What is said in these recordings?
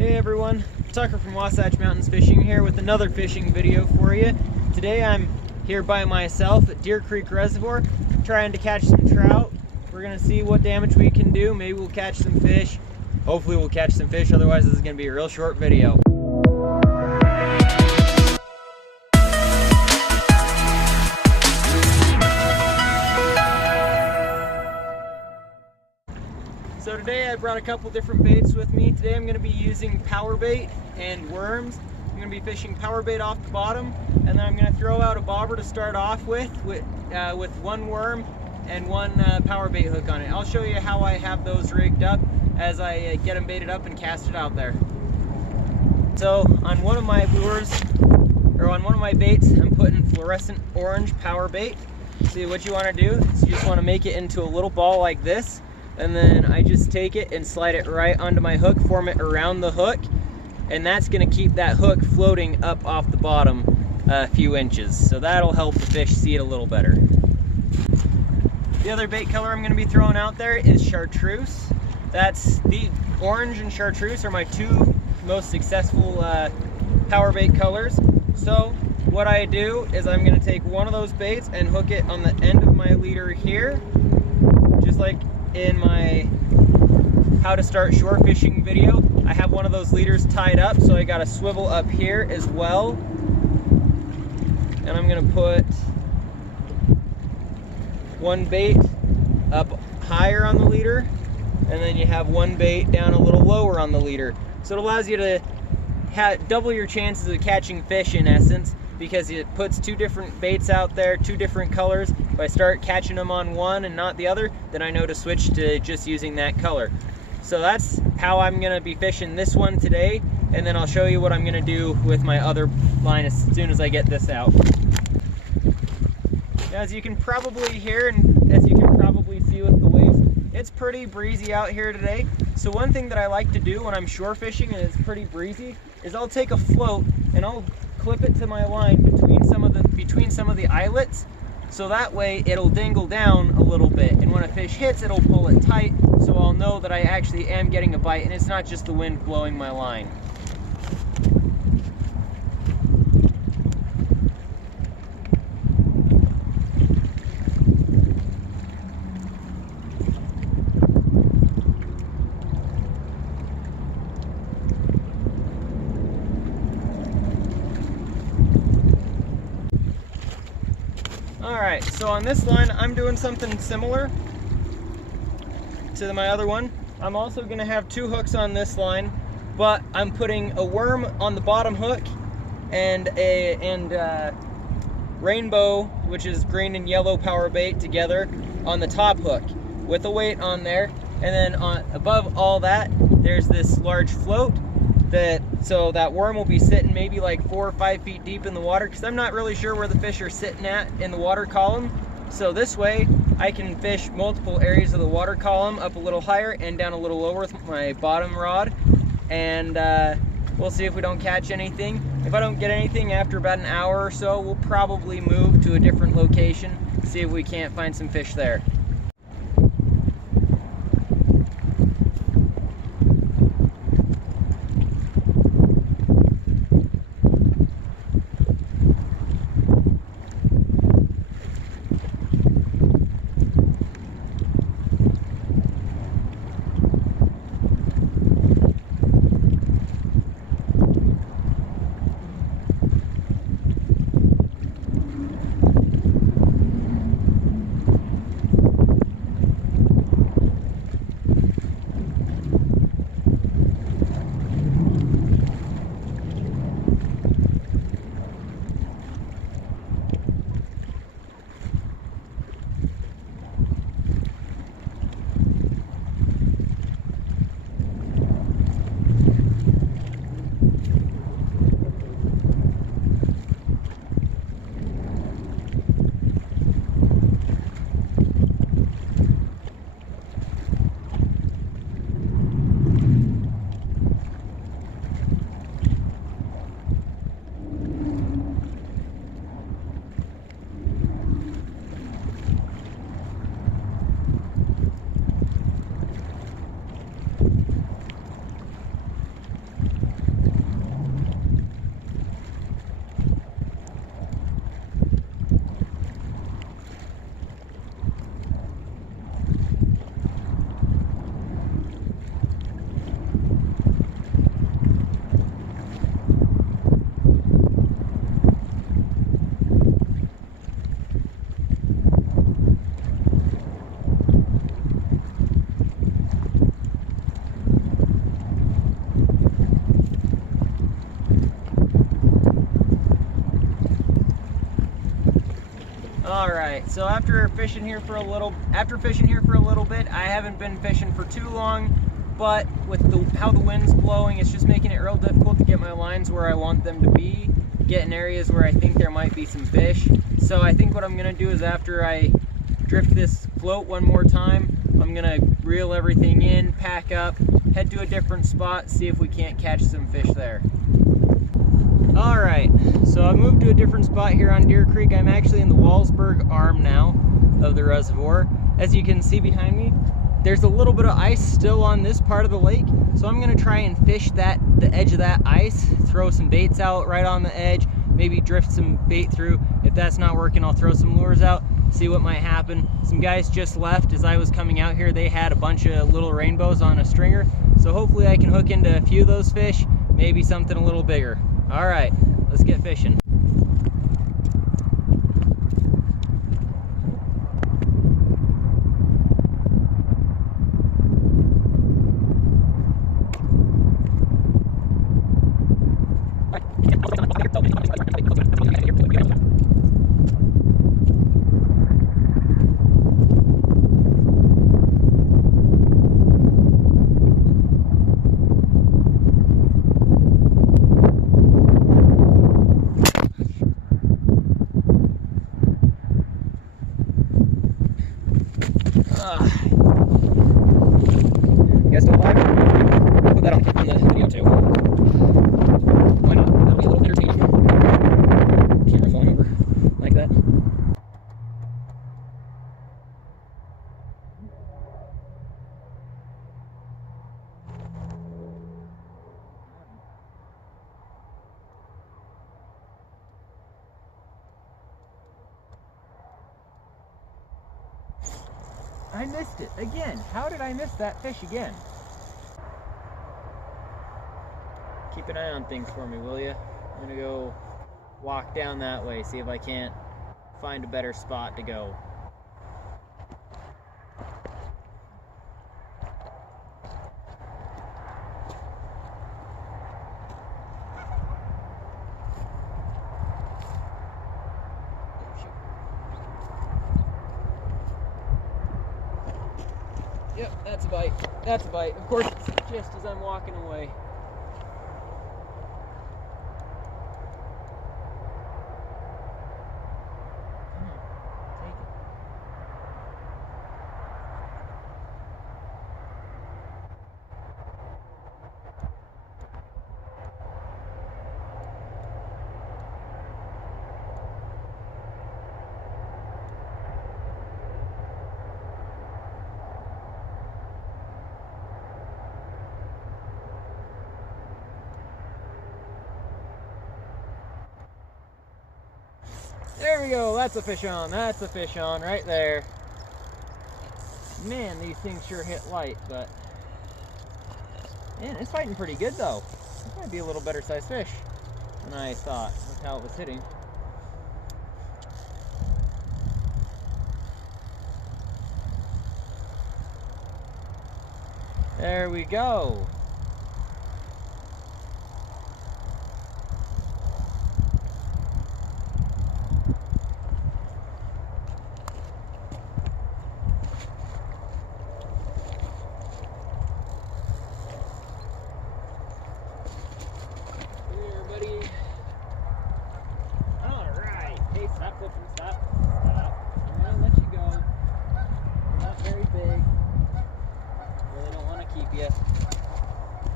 Hey everyone, Tucker from Wasatch Mountains Fishing here with another fishing video for you. Today I'm here by myself at Deer Creek Reservoir trying to catch some trout. We're going to see what damage we can do. Maybe we'll catch some fish. Hopefully we'll catch some fish, otherwise this is going to be a real short video. So today I brought a couple different baits with me. Today I'm going to be using power bait and worms. I'm going to be fishing power bait off the bottom, and then I'm going to throw out a bobber to start off with one worm and one power bait hook on it. I'll show you how I have those rigged up as I get them baited up and cast it out there. So on one of my lures, or on one of my baits, I'm putting fluorescent orange power bait. See, what you want to do is you just want to make it into a little ball like this. And then I just take it and slide it right onto my hook, form it around the hook, and that's going to keep that hook floating up off the bottom a few inches. So that'll help the fish see it a little better. The other bait color I'm going to be throwing out there is chartreuse. That's the orange and chartreuse are my two most successful power bait colors. So what I do is I'm going to take one of those baits and hook it on the end of my leader here, just like in my how to start shore fishing video. I have one of those leaders tied up, so I got a swivel up here as well, and I'm gonna put one bait up higher on the leader, and then you have one bait down a little lower on the leader. So it allows you to double your chances of catching fish in essence, because it puts two different baits out there, two different colors. If I start catching them on one and not the other, then I know to switch to just using that color. So that's how I'm gonna be fishing this one today, and then I'll show you what I'm gonna do with my other line as soon as I get this out. Now, as you can probably hear and as you can probably see with the waves, it's pretty breezy out here today. So one thing that I like to do when I'm shore fishing and it's pretty breezy is I'll take a float and I'll clip it to my line between some of the eyelets, so that way it'll dingle down a little bit, and when a fish hits, it'll pull it tight, so I'll know that I actually am getting a bite and it's not just the wind blowing my line. Alright, so on this line, I'm doing something similar to my other one. I'm also going to have two hooks on this line, but I'm putting a worm on the bottom hook and rainbow, which is green and yellow power bait, together on the top hook with a weight on there. And then above all that, there's this large float. So that worm will be sitting maybe like 4 or 5 feet deep in the water, because I'm not really sure where the fish are sitting at in the water column. So this way I can fish multiple areas of the water column, up a little higher and down a little lower with my bottom rod, and we'll see if we don't catch anything. If I don't get anything after about an hour or so, we'll probably move to a different location, see if we can't find some fish there. right, so after fishing here for a little bit, I haven't been fishing for too long, but with how the wind's blowing, it's just making it real difficult to get my lines where I want them to be, get in areas where I think there might be some fish. So I think what I'm gonna do is after I drift this float one more time, I'm gonna reel everything in, pack up, head to a different spot, see if we can't catch some fish there. Alright, so I moved to a different spot here on Deer Creek. I'm actually in the Wallsburg arm now of the reservoir. As you can see behind me, there's a little bit of ice still on this part of the lake, so I'm gonna try and fish the edge of that ice, throw some baits out right on the edge, maybe drift some bait through. If that's not working, I'll throw some lures out, see what might happen. Some guys just left as I was coming out here. They had a bunch of little rainbows on a stringer, so hopefully I can hook into a few of those fish, maybe something a little bigger. All right, let's get fishing. You guys still alive? I'll put that on the video too. Why not? That'll be a little entertaining. Camera falling over like that. I missed it again. How did I miss that fish again? Keep an eye on things for me, will you? I'm gonna go walk down that way, see if I can't find a better spot to go. Yep, that's a bite. That's a bite. Of course, it's just as I'm walking away. Take it. There we go, that's a fish on, that's a fish on right there. Man, these things sure hit light, but man, it's fighting pretty good though. This might be a little better sized fish than I thought with how it was hitting. There we go. Stop flipping, stop. I'm gonna let you go. You're not very big. Really don't want to keep you.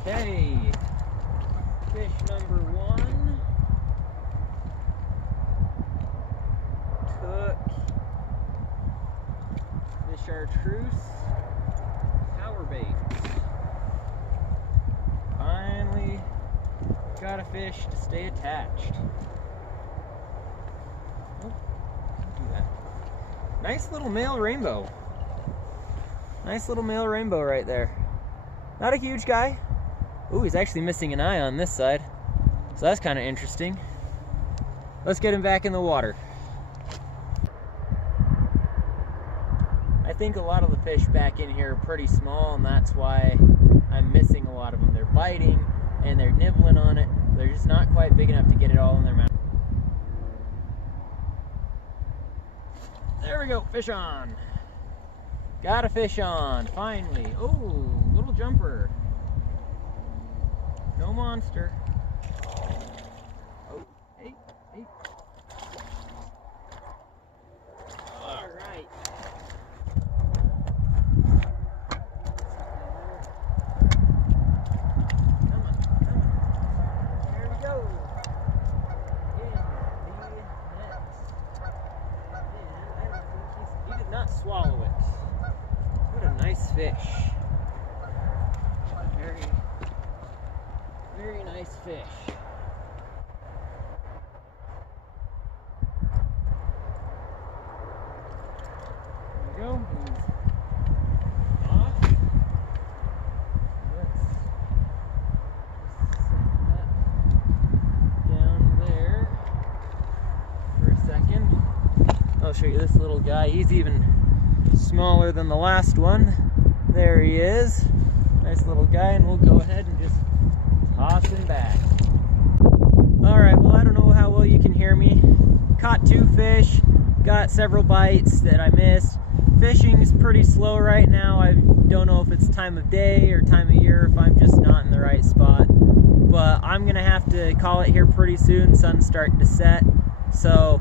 Okay. Fish number one. Took the chartreuse power bait. Finally got a fish to stay attached. Nice little male rainbow. Nice little male rainbow right there. Not a huge guy. Ooh, he's actually missing an eye on this side. So that's kind of interesting. Let's get him back in the water. I think a lot of the fish back in here are pretty small, and that's why I'm missing a lot of them. They're biting and they're nibbling on it. They're just not quite big enough to get it all in their mouth. There we go, fish on. Got a fish on, finally. Oh, little jumper. No monster. Oh, hey, hey. All right. Come on, come on. There we go. In the net. And I don't think he did not swallow it. What a nice fish. Very, very nice fish. There we go. He's off. Let's just set that down there for a second. I'll show you this little guy. He's even smaller than the last one. There he is. Nice little guy, and we'll go ahead and just toss him back. Alright, well, I don't know how well you can hear me. Caught 2 fish, got several bites that I missed. Fishing is pretty slow right now. I don't know if it's time of day or time of year, if I'm just not in the right spot. But I'm gonna have to call it here pretty soon. Sun's starting to set. So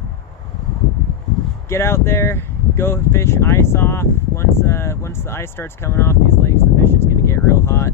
get out there, go fish ice off. Once the ice starts coming off these lakes, the fishing's gonna get real hot.